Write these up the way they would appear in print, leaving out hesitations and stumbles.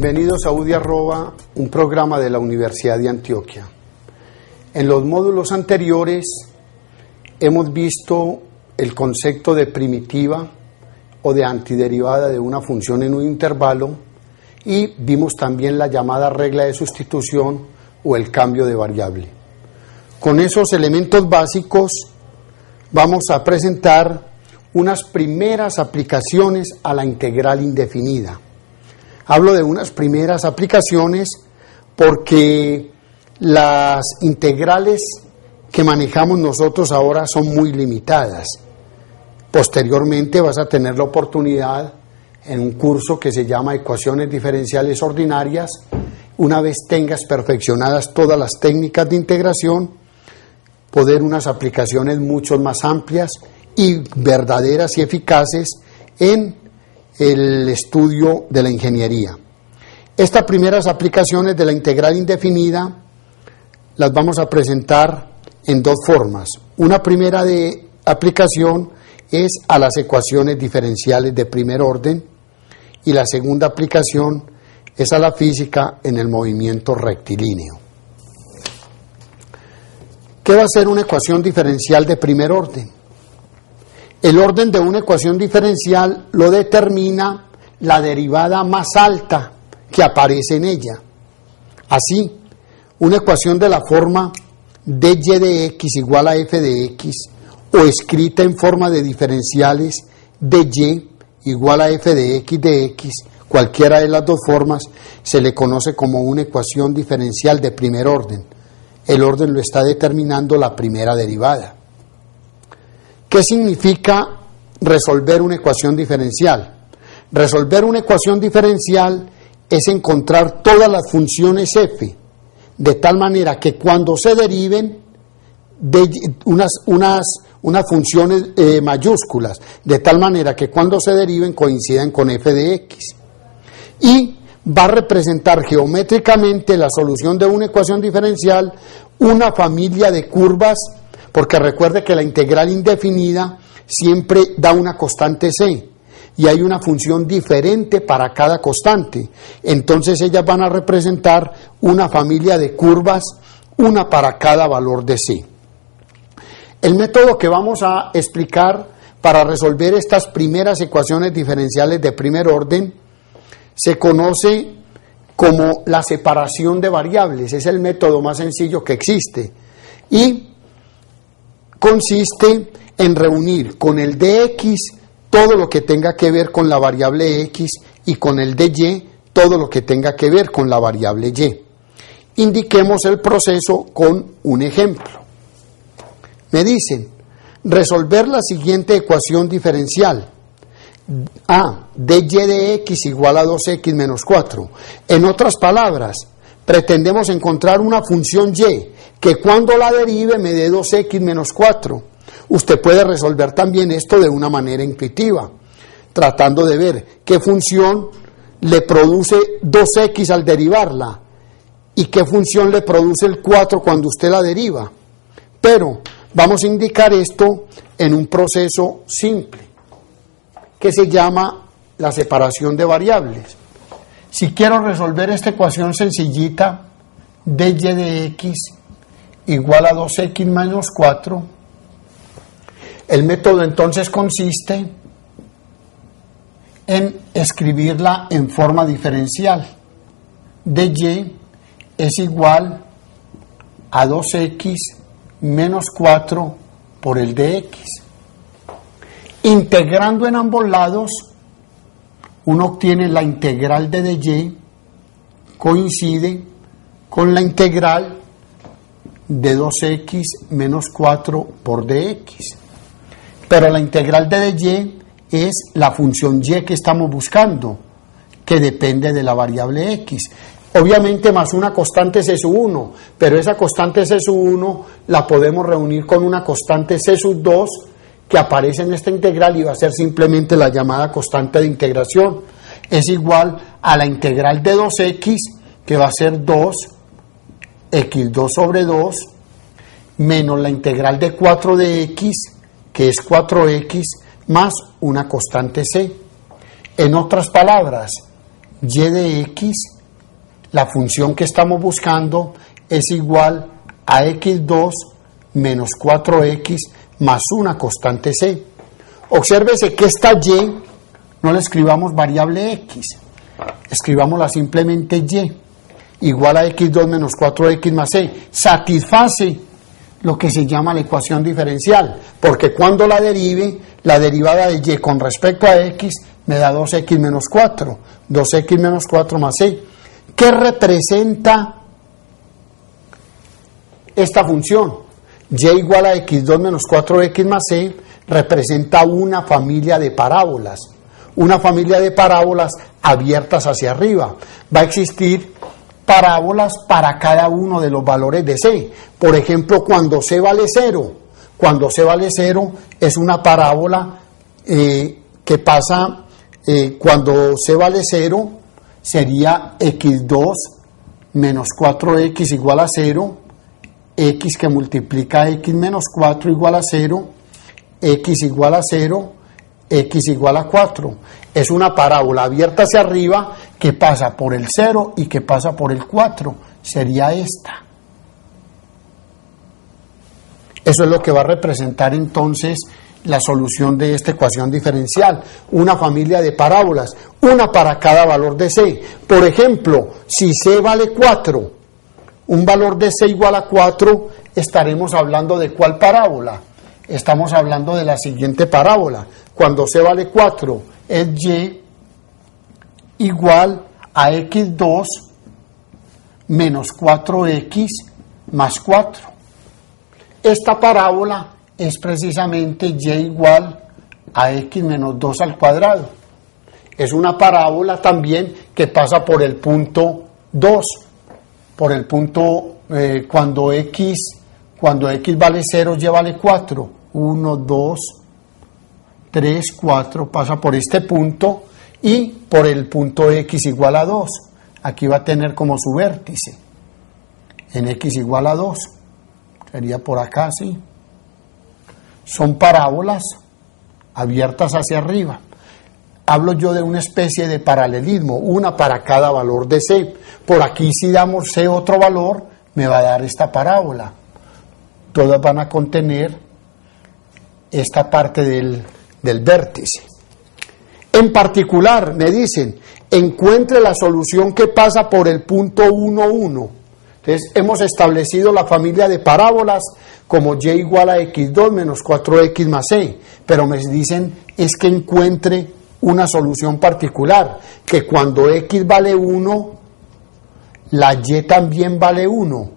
Bienvenidos a UDI Arroba, un programa de la Universidad de Antioquia. En los módulos anteriores hemos visto el concepto de primitiva o de antiderivada de una función en un intervalo y vimos también la llamada regla de sustitución o el cambio de variable. Con esos elementos básicos vamos a presentar unas primeras aplicaciones a la integral indefinida. Hablo de unas primeras aplicaciones porque las integrales que manejamos nosotros ahora son muy limitadas. Posteriormente vas a tener la oportunidad en un curso que se llama Ecuaciones Diferenciales Ordinarias, una vez tengas perfeccionadas todas las técnicas de integración, poder unas aplicaciones mucho más amplias y verdaderas y eficaces en el estudio de la ingeniería. Estas primeras aplicaciones de la integral indefinida las vamos a presentar en dos formas. Una primera de aplicación es a las ecuaciones diferenciales de primer orden y la segunda aplicación es a la física en el movimiento rectilíneo. ¿Qué va a ser una ecuación diferencial de primer orden? El orden de una ecuación diferencial lo determina la derivada más alta que aparece en ella. Así, una ecuación de la forma dy de x igual a f de x o escrita en forma de diferenciales dy igual a f de x, cualquiera de las dos formas, se le conoce como una ecuación diferencial de primer orden. El orden lo está determinando la primera derivada. ¿Qué significa resolver una ecuación diferencial? Resolver una ecuación diferencial es encontrar todas las funciones f, de tal manera que cuando se deriven de unas funciones mayúsculas, de tal manera que cuando se deriven coincidan con f de x. Y va a representar geométricamente la solución de una ecuación diferencial una familia de curvas, porque recuerde que la integral indefinida siempre da una constante c y hay una función diferente para cada constante. Entonces ellas van a representar una familia de curvas, una para cada valor de c. El método que vamos a explicar para resolver estas primeras ecuaciones diferenciales de primer orden se conoce como la separación de variables. Es el método más sencillo que existe y consiste en reunir con el de x todo lo que tenga que ver con la variable x y con el de y todo lo que tenga que ver con la variable y. Indiquemos el proceso con un ejemplo. Me dicen, resolver la siguiente ecuación diferencial. A, dy de x igual a 2x menos 4. En otras palabras, pretendemos encontrar una función y que cuando la derive me dé 2x menos 4. Usted puede resolver también esto de una manera intuitiva, tratando de ver qué función le produce 2x al derivarla y qué función le produce el 4 cuando usted la deriva. Pero vamos a indicar esto en un proceso simple que se llama la separación de variables. Si quiero resolver esta ecuación sencillita, dy de x igual a 2x menos 4, el método entonces consiste en escribirla en forma diferencial. dy es igual a 2x menos 4 por el de x. Integrando en ambos lados, uno obtiene la integral de dy, coincide con la integral de 2x menos 4 por dx. Pero la integral de dy es la función y que estamos buscando, que depende de la variable x. Obviamente más una constante c sub 1, pero esa constante c sub 1 la podemos reunir con una constante c sub 2 que aparece en esta integral y va a ser simplemente la llamada constante de integración. Es igual a la integral de 2x, que va a ser 2x2 sobre 2, menos la integral de 4 de x, que es 4x, más una constante c. En otras palabras, y de x, la función que estamos buscando, es igual a x2 menos 4x más una constante c. Obsérvese que esta y no le escribamos variable x, escribámosla simplemente y, igual a x2 menos 4x más c. Satisface lo que se llama la ecuación diferencial, porque cuando la derive, la derivada de y con respecto a x me da 2x menos 4, 2x menos 4 más c. ¿Qué representa esta función? Y igual a x2 menos 4x más c representa una familia de parábolas. Una familia de parábolas abiertas hacia arriba. Va a existir parábolas para cada uno de los valores de c. Por ejemplo, cuando c vale 0. Cuando c vale 0 es una parábola que pasa, cuando c vale 0 sería x2 menos 4x igual a 0, x que multiplica x menos 4 igual a 0, x igual a 0, x igual a 4. Es una parábola abierta hacia arriba que pasa por el 0 y que pasa por el 4. Sería esta. Eso es lo que va a representar entonces la solución de esta ecuación diferencial. Una familia de parábolas, una para cada valor de c. Por ejemplo, si c vale 4, un valor de c igual a 4, estaremos hablando de ¿cuál parábola? Estamos hablando de la siguiente parábola. Cuando c vale 4 es y igual a x2 menos 4x más 4. Esta parábola es precisamente y igual a x menos 2 al cuadrado. Es una parábola también que pasa por el punto 2, por el punto cuando x vale 0, y vale 4. 1, 2, 3, 4, pasa por este punto y por el punto x igual a 2. Aquí va a tener como su vértice en x igual a 2. Sería por acá, sí. Son parábolas abiertas hacia arriba. Hablo yo de una especie de paralelismo, una para cada valor de c. Por aquí si damos c otro valor, me va a dar esta parábola. Todas van a contener esta parte del vértice. En particular, me dicen, encuentre la solución que pasa por el punto 1, 1. Entonces, hemos establecido la familia de parábolas como y igual a x2 menos 4x más c. Pero me dicen, es que encuentre una solución particular, que cuando x vale 1, la y también vale 1.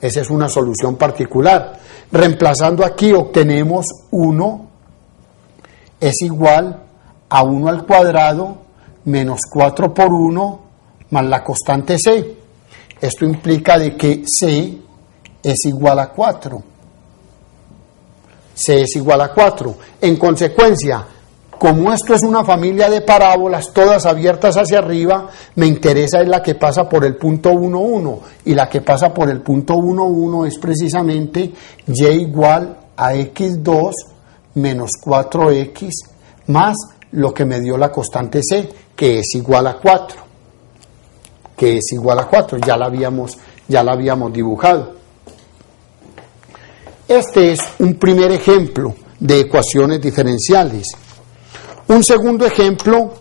Esa es una solución particular. Reemplazando aquí obtenemos 1 es igual a 1 al cuadrado menos 4 por 1 más la constante c. Esto implica de que c es igual a 4. C es igual a 4. En consecuencia, como esto es una familia de parábolas, todas abiertas hacia arriba, me interesa es la que pasa por el punto 1, 1. Y la que pasa por el punto 1, 1 es precisamente y igual a x2 menos 4x más lo que me dio la constante c, que es igual a 4. Que es igual a 4, ya la habíamos dibujado. Este es un primer ejemplo de ecuaciones diferenciales. Un segundo ejemplo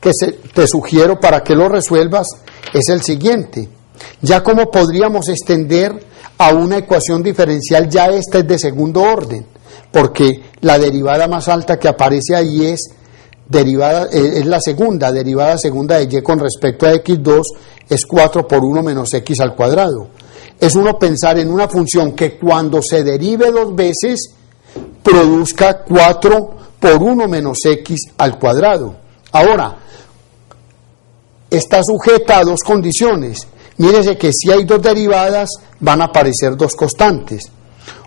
que te sugiero para que lo resuelvas es el siguiente. Ya como podríamos extender a una ecuación diferencial, ya esta es de segundo orden, porque la derivada más alta que aparece ahí es la segunda, derivada segunda de y con respecto a x2 es 4 por 1 menos x al cuadrado. Es uno pensar en una función que cuando se derive dos veces produzca 4 por 1 menos x al cuadrado. Ahora, está sujeta a dos condiciones. Mírese que si hay dos derivadas van a aparecer dos constantes.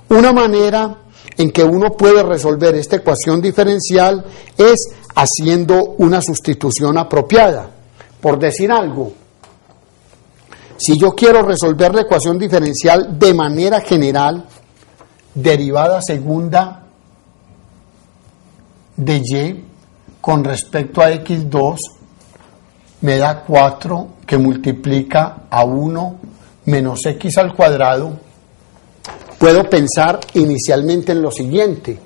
Una manera en que uno puede resolver esta ecuación diferencial es haciendo una sustitución apropiada. Por decir algo, si yo quiero resolver la ecuación diferencial de manera general, derivada segunda de y con respecto a x2 me da 4 que multiplica a 1 menos x al cuadrado, puedo pensar inicialmente en lo siguiente: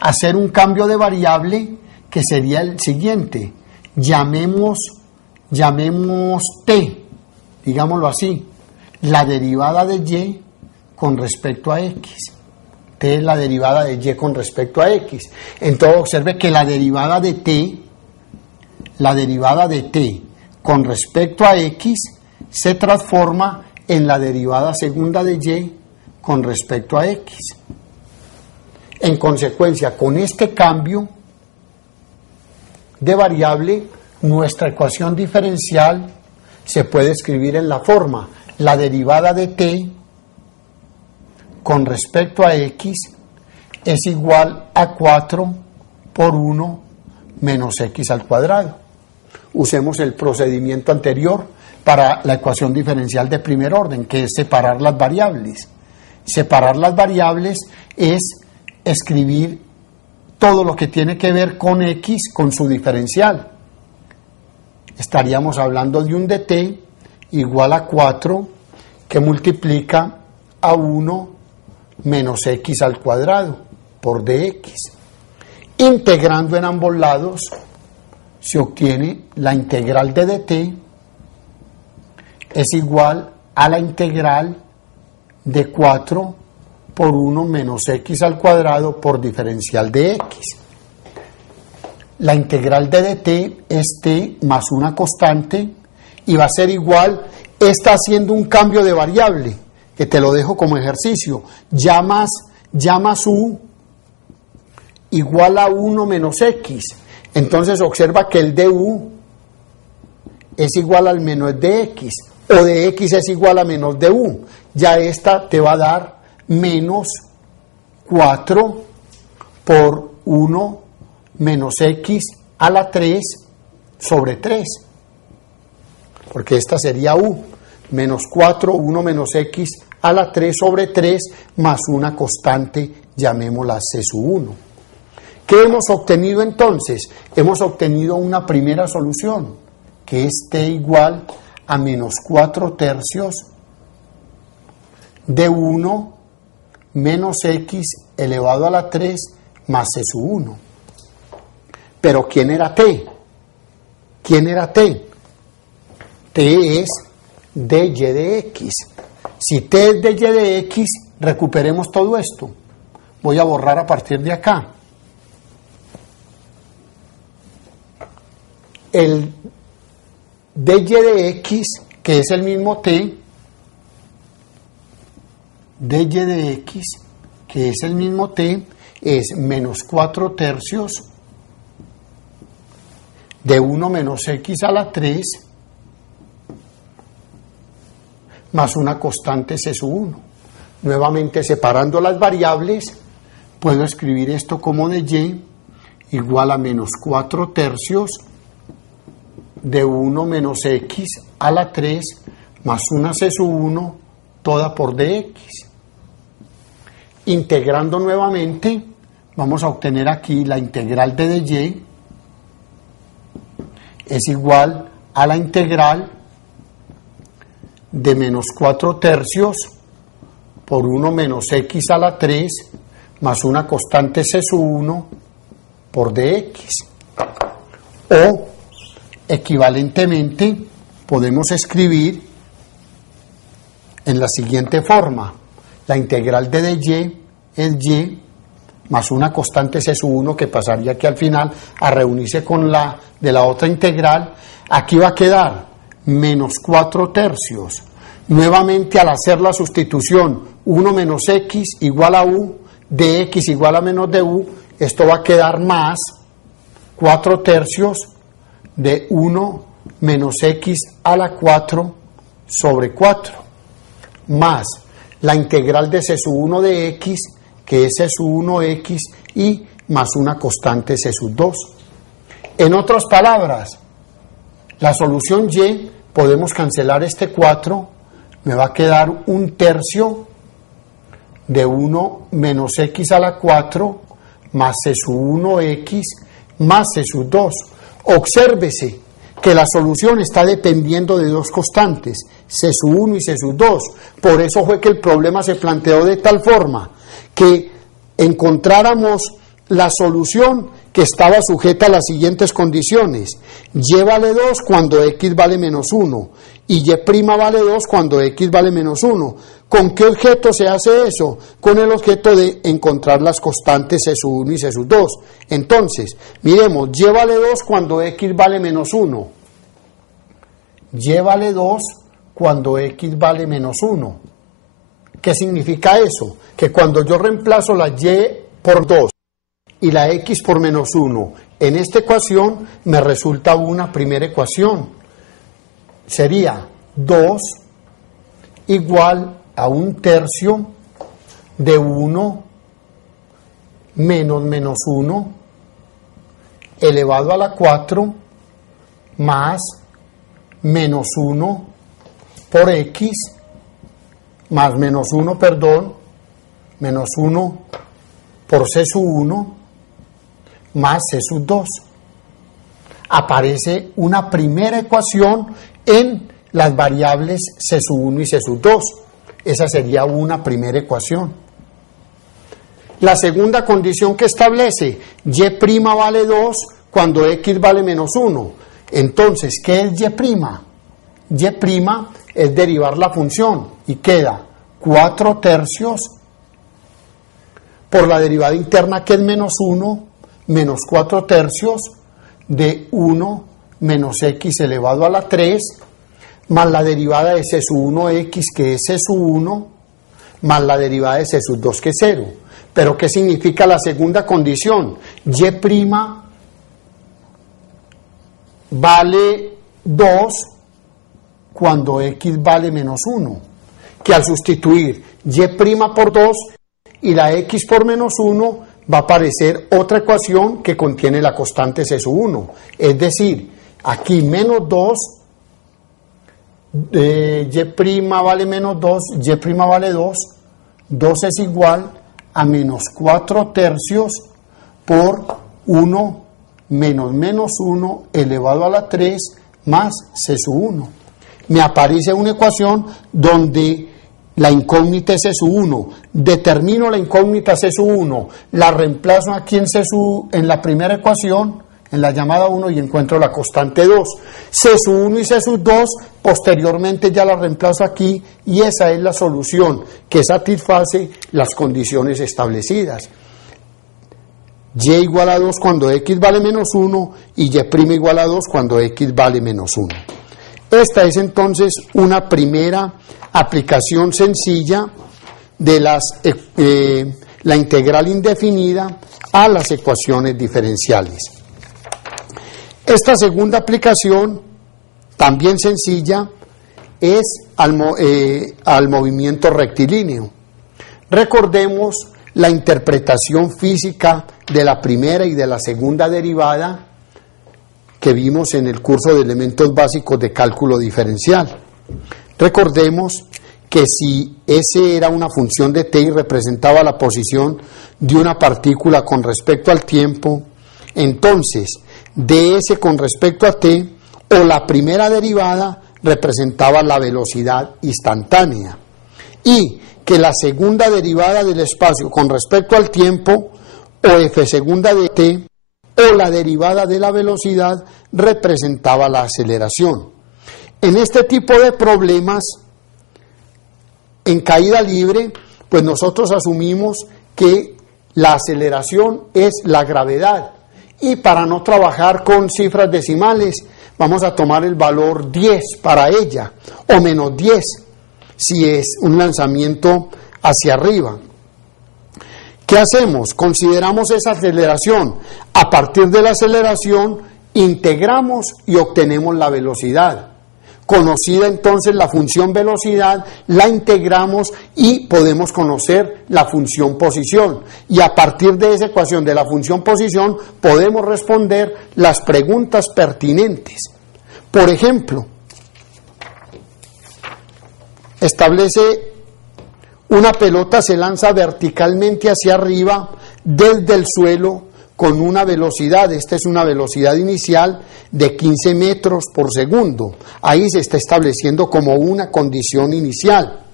hacer un cambio de variable que sería el siguiente. Llamemos t, digámoslo así, la derivada de y con respecto a x. T es la derivada de y con respecto a x. Entonces observe que la derivada de t con respecto a x se transforma en la derivada segunda de y con respecto a x. En consecuencia, con este cambio de variable, nuestra ecuación diferencial se puede escribir en la forma: la derivada de t con respecto a x es igual a 4 por 1 menos x al cuadrado. Usemos el procedimiento anterior para la ecuación diferencial de primer orden, que es separar las variables. Separar las variables es escribir todo lo que tiene que ver con x con su diferencial. Estaríamos hablando de un dt igual a 4 que multiplica a 1 menos x al cuadrado por dx. Integrando en ambos lados se obtiene la integral de dt es igual a la integral de 4 por 1 menos x al cuadrado por diferencial de x. La integral de dt es t más una constante y va a ser igual, está haciendo un cambio de variable, que te lo dejo como ejercicio. Llamas u igual a 1 menos x. Entonces observa que el du es igual al menos de x, o de x es igual a menos de u. Ya esta te va a dar menos 4 por 1 menos x a la 3 sobre 3. Porque esta sería u, menos 4, 1 menos x a la 3 sobre 3, más una constante, llamémosla c sub 1. ¿Qué hemos obtenido entonces? Hemos obtenido una primera solución, que es t igual a menos 4 tercios de 1 menos x elevado a la 3 más c sub 1. Pero ¿quién era t? ¿Quién era t? T es dy de x. Si t es dy de x, recuperemos todo esto. Voy a borrar a partir de acá. El dy de x, que es el mismo t, dy de x, que es el mismo t, es menos 4 tercios de 1 menos x a la 3 más una constante c sub 1. Nuevamente, separando las variables, puedo escribir esto como de y igual a menos 4 tercios de 1 menos x a la 3 más una c sub 1 toda por dx. Integrando nuevamente, vamos a obtener aquí la integral de dy es igual a la integral de menos 4 tercios por 1 menos x a la 3 más una constante c sub 1 por dx. O, equivalentemente, podemos escribir en la siguiente forma: la integral de dy es y más una constante c sub 1 que pasaría aquí al final a reunirse con la de la otra integral. Aquí va a quedar menos 4 tercios. Nuevamente, al hacer la sustitución 1 menos x igual a u, dx igual a menos de u, esto va a quedar más 4 tercios de 1 menos x a la 4 sobre 4, más la integral de c sub 1 de x, que es c sub 1x, y más una constante c sub 2. En otras palabras, la solución y, podemos cancelar este 4, me va a quedar un tercio de 1 menos x a la 4 más c sub 1x más c sub 2. Obsérvese que la solución está dependiendo de dos constantes, C sub 1 y C sub 2. Por eso fue que el problema se planteó de tal forma que encontráramos la solución que estaba sujeta a las siguientes condiciones: y vale 2 cuando x vale menos 1 y y' vale 2 cuando x vale menos 1. ¿Con qué objeto se hace eso? Con el objeto de encontrar las constantes C sub 1 y C sub 2. Entonces, miremos, y vale 2 cuando x vale menos 1. Y vale 2 cuando x vale menos 1. ¿Qué significa eso? Que cuando yo reemplazo la y por 2 y la x por menos 1 en esta ecuación, me resulta una primera ecuación. Sería 2 igual a 1/3 de 1 menos menos 1 elevado a la 4 más menos 1 por x más menos 1, menos 1 por C sub 1 más C sub 2. Aparece una primera ecuación en las variables C sub 1 y C sub 2. Esa sería una primera ecuación. La segunda condición que establece, y' vale 2 cuando x vale menos 1. Entonces, ¿qué es y'? Y' es derivar la función y queda 4/3 por la derivada interna, que es menos 1, menos 4/3 de 1 menos x elevado a la 3, más la derivada de C sub 1x, que es C sub 1, más la derivada de C sub 2, que es 0. Pero ¿qué significa la segunda condición? Y' vale 2 cuando x vale menos 1, que al sustituir y' por 2 y la x por menos 1 va a aparecer otra ecuación que contiene la constante C sub 1. Es decir, aquí menos 2, y' vale menos 2, y' vale 2, 2 es igual a menos 4/3 por 1 menos menos 1 elevado a la 3 más C sub 1. Me aparece una ecuación donde la incógnita es C sub 1. Determino la incógnita C sub 1, la reemplazo aquí en la primera ecuación, en la llamada 1, y encuentro la constante 2. C sub 1 y C sub 2, posteriormente ya la reemplazo aquí, y esa es la solución que satisface las condiciones establecidas. Y igual a 2 cuando x vale menos 1 y y' igual a 2 cuando x vale menos 1. Esta es entonces una primera aplicación sencilla de la integral indefinida a las ecuaciones diferenciales. Esta segunda aplicación, también sencilla, es al movimiento rectilíneo. Recordemos la interpretación física de la primera y de la segunda derivada que vimos en el curso de elementos básicos de cálculo diferencial. Recordemos que si S era una función de t y representaba la posición de una partícula con respecto al tiempo, entonces ds con respecto a t, o la primera derivada, representaba la velocidad instantánea, y que la segunda derivada del espacio con respecto al tiempo, o f segunda de t, o la derivada de la velocidad, representaba la aceleración. En este tipo de problemas, en caída libre, pues nosotros asumimos que la aceleración es la gravedad, y para no trabajar con cifras decimales, vamos a tomar el valor 10 para ella, o menos 10, si es un lanzamiento hacia arriba. ¿Qué hacemos? Consideramos esa aceleración. A partir de la aceleración, integramos y obtenemos la velocidad. Conocida entonces la función velocidad, la integramos y podemos conocer la función posición. Y a partir de esa ecuación de la función posición, podemos responder las preguntas pertinentes. Por ejemplo, establece: una pelota se lanza verticalmente hacia arriba desde el suelo con una velocidad, esta es una velocidad inicial de 15 metros por segundo. Ahí se está estableciendo como una condición inicial.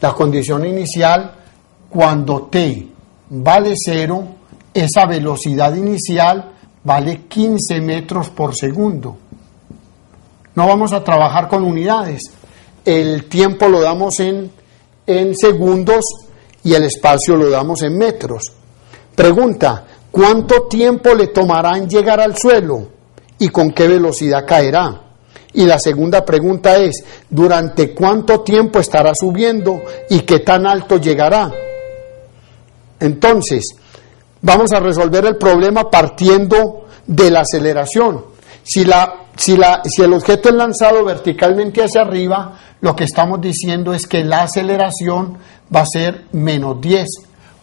La condición inicial, cuando t vale 0, esa velocidad inicial vale 15 metros por segundo. No vamos a trabajar con unidades. El tiempo lo damos en segundos y el espacio lo damos en metros. Pregunta, ¿cuánto tiempo le tomará en llegar al suelo y con qué velocidad caerá? Y la segunda pregunta es, ¿durante cuánto tiempo estará subiendo y qué tan alto llegará? Entonces, vamos a resolver el problema partiendo de la aceleración. Si el objeto es lanzado verticalmente hacia arriba, lo que estamos diciendo es que la aceleración va a ser menos 10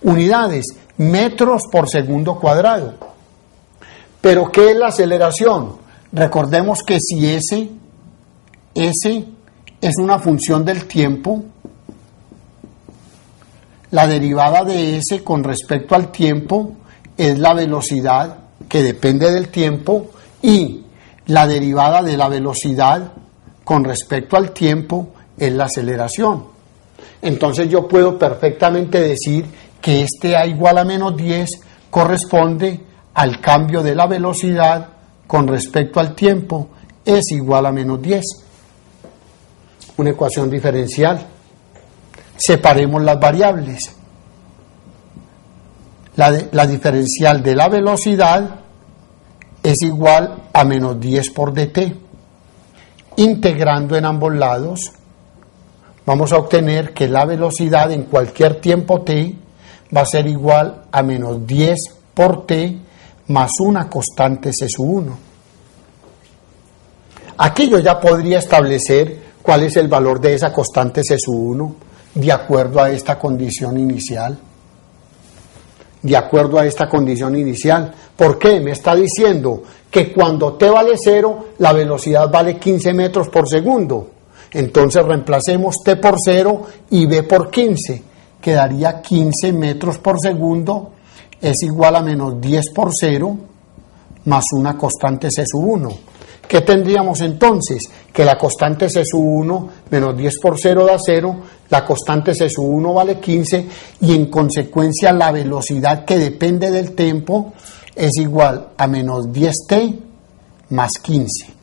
unidades, metros por segundo cuadrado. ¿Pero qué es la aceleración? Recordemos que si S es una función del tiempo, la derivada de S con respecto al tiempo es la velocidad que depende del tiempo y la derivada de la velocidad con respecto al tiempo es la aceleración. Entonces yo puedo perfectamente decir que este A igual a menos 10 corresponde al cambio de la velocidad con respecto al tiempo, es igual a menos 10. Una ecuación diferencial. Separemos las variables. La diferencial de la velocidad es igual a menos 10 por dt. Integrando en ambos lados, vamos a obtener que la velocidad en cualquier tiempo t va a ser igual a menos 10 por t más una constante c sub 1. Aquí yo ya podría establecer cuál es el valor de esa constante c sub 1 de acuerdo a esta condición inicial. De acuerdo a esta condición inicial. ¿Por qué? Me está diciendo que cuando t vale 0, la velocidad vale 15 metros por segundo. Entonces reemplacemos t por 0 y b por 15. Quedaría 15 metros por segundo es igual a menos 10 por 0 más una constante c sub 1. ¿Qué tendríamos entonces? Que la constante c sub 1 menos 10 por 0 da 0, la constante c sub 1 vale 15 y en consecuencia la velocidad que depende del tiempo es igual a menos 10t más 15.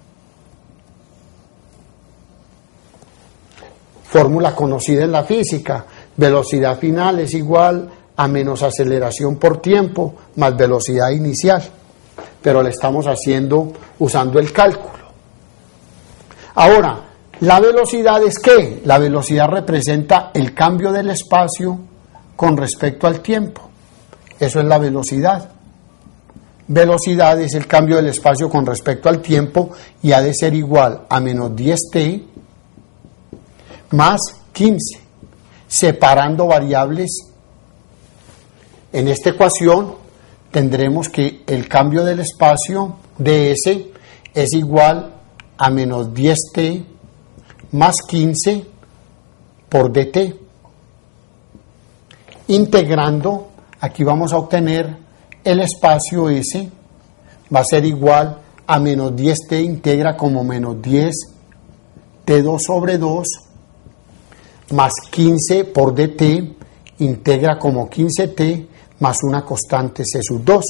Fórmula conocida en la física, velocidad final es igual a menos aceleración por tiempo más velocidad inicial. Pero le estamos haciendo usando el cálculo. Ahora, ¿la velocidad es qué? La velocidad representa el cambio del espacio con respecto al tiempo. Eso es la velocidad. Velocidad es el cambio del espacio con respecto al tiempo y ha de ser igual a menos 10t más 15. Separando variables, en esta ecuación tendremos que el cambio del espacio ds es igual a menos 10t más 15 por dt. Integrando, aquí vamos a obtener el espacio s, va a ser igual a menos 10t integra como menos 10 t2 sobre 2 más 15 por dt integra como 15t más una constante c sub 2.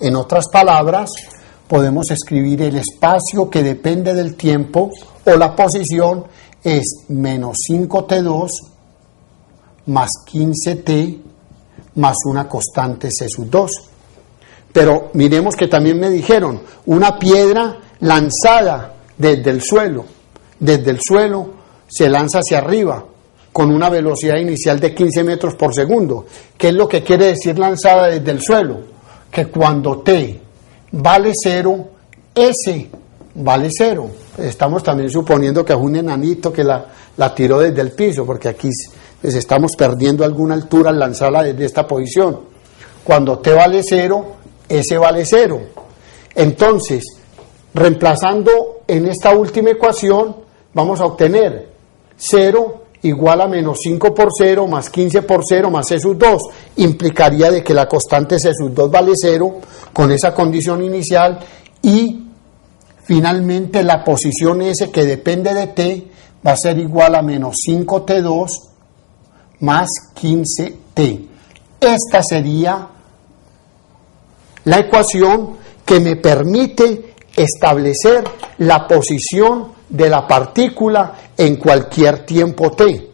En otras palabras, podemos escribir el espacio que depende del tiempo o la posición es menos 5t2 más 15t más una constante c sub 2. Pero miremos que también me dijeron, una piedra lanzada desde el suelo se lanza hacia arriba con una velocidad inicial de 15 metros por segundo. ¿Qué es lo que quiere decir lanzada desde el suelo? Que cuando t vale 0, s vale 0. Estamos también suponiendo que es un enanito que la tiró desde el piso, porque aquí pues, estamos perdiendo alguna altura al lanzarla desde esta posición. Cuando t vale 0, s vale 0. Entonces, reemplazando en esta última ecuación, vamos a obtener 0 igual a menos 5 por 0 más 15 por 0 más C sub 2. Implicaría de que la constante C sub 2 vale 0 con esa condición inicial, y finalmente la posición S, que depende de T, va a ser igual a menos 5T2 más 15T. Esta sería la ecuación que me permite establecer la posición de la partícula en cualquier tiempo t,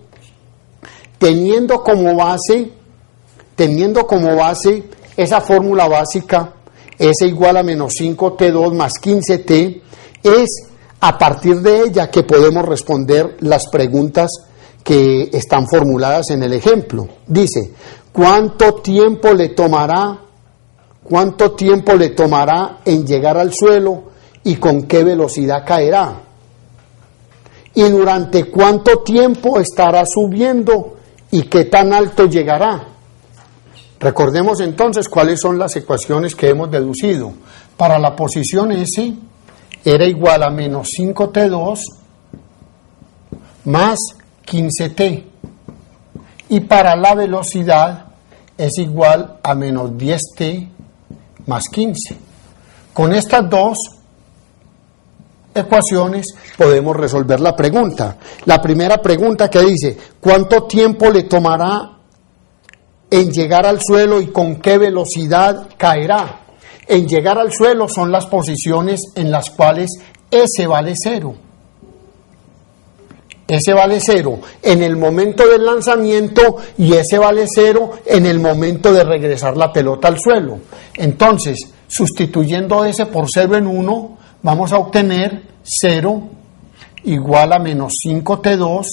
teniendo como base esa fórmula básica, S igual a menos 5T2 más 15T. Es a partir de ella que podemos responder las preguntas que están formuladas en el ejemplo. Dice, ¿cuánto tiempo le tomará en llegar al suelo y con qué velocidad caerá? ¿Y durante cuánto tiempo estará subiendo y qué tan alto llegará? Recordemos entonces cuáles son las ecuaciones que hemos deducido. Para la posición S era igual a menos 5T2 más 15T. Y para la velocidad es igual a menos 10T más 15. Con estas dos ecuaciones podemos resolver la pregunta. La primera pregunta, que dice, ¿cuánto tiempo le tomará en llegar al suelo y con qué velocidad caerá? En llegar al suelo son las posiciones en las cuales S vale 0. S vale 0 en el momento del lanzamiento y S vale 0 en el momento de regresar la pelota al suelo. Entonces, sustituyendo S por 0 en 1, vamos a obtener 0 igual a menos 5T2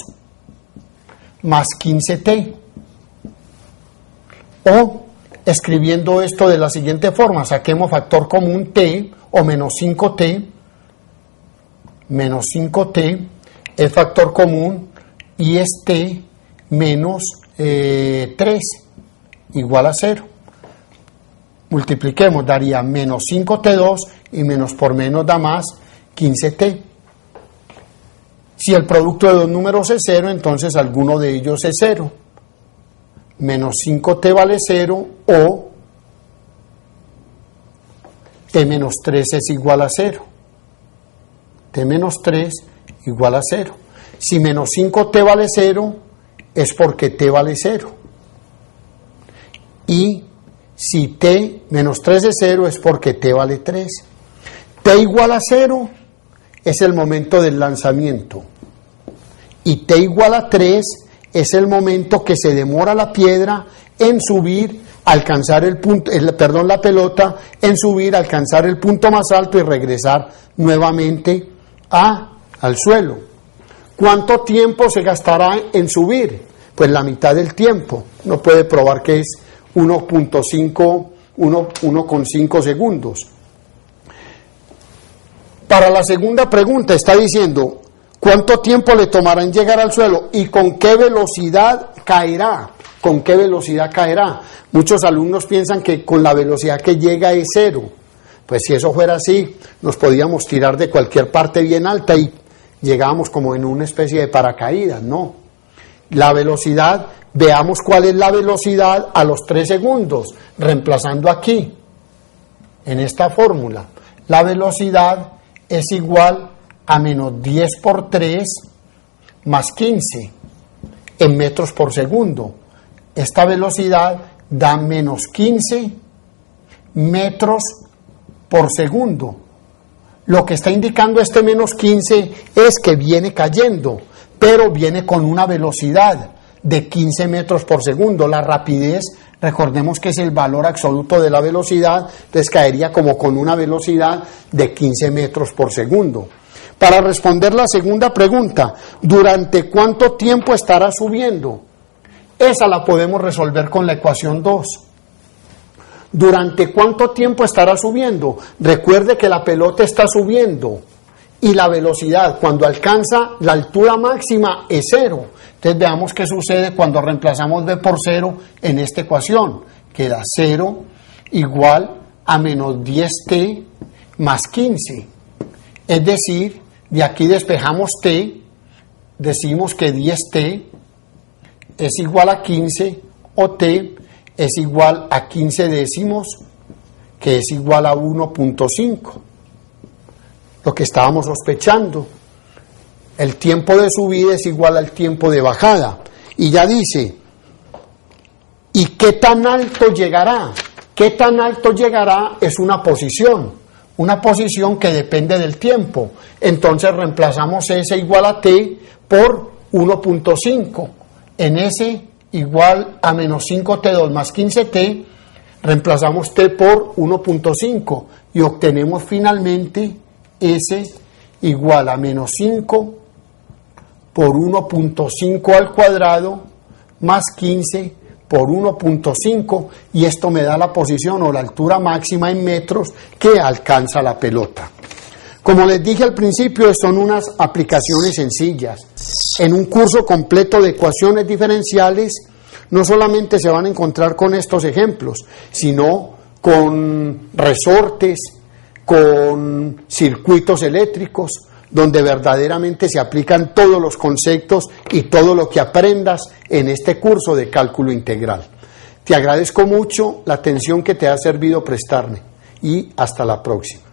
más 15T. O, escribiendo esto de la siguiente forma, saquemos factor común T, o menos 5T, es factor común, y es T menos 3, igual a 0. Multipliquemos, daría menos 5T2, y menos por menos da más 15T. Si el producto de dos números es 0, entonces alguno de ellos es 0. Menos 5T vale 0, o T menos 3 es igual a 0. T menos 3 igual a 0. Si menos 5T vale 0, es porque T vale 0. Y si T menos 3 es 0, es porque T vale 3. T igual a 0 es el momento del lanzamiento. Y T igual a 3 es el momento que se demora la piedra en subir, alcanzar la pelota, en subir, alcanzar el punto más alto y regresar nuevamente al suelo. ¿Cuánto tiempo se gastará en subir? Pues la mitad del tiempo. Uno puede probar que es 1,5 segundos. Para la segunda pregunta está diciendo, ¿cuánto tiempo le tomará en llegar al suelo y con qué velocidad caerá? ¿Con qué velocidad caerá? Muchos alumnos piensan que con la velocidad que llega es 0. Pues si eso fuera así, nos podíamos tirar de cualquier parte bien alta y llegábamos como en una especie de paracaídas. No. La velocidad, veamos cuál es la velocidad a los 3 segundos, reemplazando aquí, en esta fórmula. La velocidad es igual a menos 10 por 3 más 15 en metros por segundo. Esta velocidad da menos 15 metros por segundo. Lo que está indicando este menos 15 es que viene cayendo, pero viene con una velocidad de 15 metros por segundo. La rapidez, recordemos que es el valor absoluto de la velocidad, entonces caería como con una velocidad de 15 metros por segundo. Para responder la segunda pregunta, ¿durante cuánto tiempo estará subiendo? Esa la podemos resolver con la ecuación 2. ¿Durante cuánto tiempo estará subiendo? Recuerde que la pelota está subiendo y la velocidad cuando alcanza la altura máxima es 0. Entonces veamos qué sucede cuando reemplazamos B por 0 en esta ecuación. Queda 0 igual a menos 10T más 15. Es decir, de aquí despejamos T, decimos que 10T es igual a 15 o t es igual a 15 décimos, que es igual a 1.5. Lo que estábamos sospechando. El tiempo de subida es igual al tiempo de bajada. Y ya dice, ¿y qué tan alto llegará? ¿Qué tan alto llegará? Es una posición que depende del tiempo. Entonces reemplazamos S igual a t por 1.5. En S igual a menos 5t2 más 15t, reemplazamos t por 1.5 y obtenemos finalmente S igual a menos 5 por 1.5 al cuadrado más 15 por 1.5, y esto me da la posición o la altura máxima en metros que alcanza la pelota. Como les dije al principio, son unas aplicaciones sencillas. En un curso completo de ecuaciones diferenciales no solamente se van a encontrar con estos ejemplos, sino con resortes, con circuitos eléctricos, donde verdaderamente se aplican todos los conceptos y todo lo que aprendas en este curso de cálculo integral. Te agradezco mucho la atención que te ha servido prestarme y hasta la próxima.